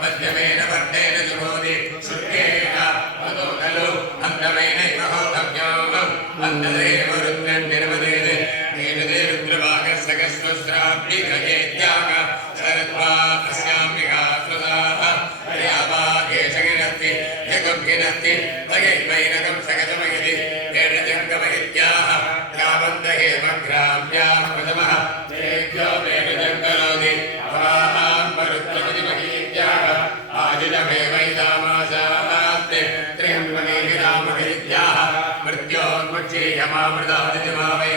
मध्यमेन वर्णेन जुहोति शुक्रेण मधो खलु अन्नमेन इवहोतव्योम अन्नदेव रुद्रं निर्वदेत् एतदे रुद्रभागस्सकस्वश्राब्दिघयेत्याग शरद्वा अस्याम्बिका स्वदाः प्रयावा एषगिनस्ति यगुभिनस्ति तयैवैनकं सकजमयति एषजङ्गमयत्याः यावन्दहेमग्राम्याः प्रथमः तेभ्यो वेदजङ्गलोति मृत्योन्मुच्यमामृतादितिमावै